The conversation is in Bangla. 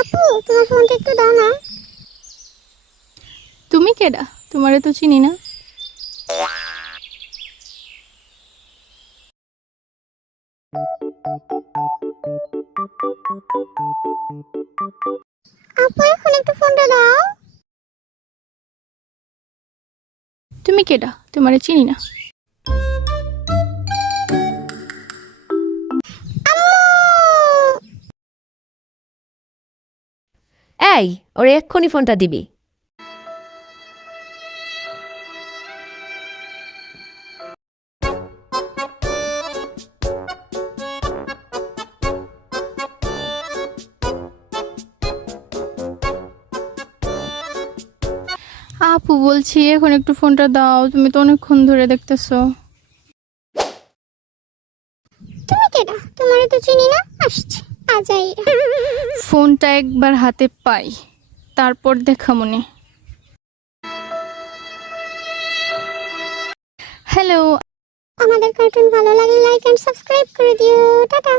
আপু, তোমার ফোনটা একটু দাও না। তুমি কেডা? তোমারে তো চিনি না। আপু, এখন একটু ফোনটা দাও। তুমি কেডা? তোমারে চিনি না। আম্মু! এই, ওরে এক্ষুনি ফোনটা দিবি। আপু বলছি এখন একটু ফোনটা দাও, তুমি তো অনেকক্ষণ ধরে দেখতেছো। তুমি কেডা? তোমারে তো চিনি না। আসছে আজাই। ফোনটা একবার হাতে পাই, তারপর দেখা মনে। হ্যালো। আমাদের কার্টুন ভালো লাগলে লাইক এন্ড সাবস্ক্রাইব করে দিও। টাটা।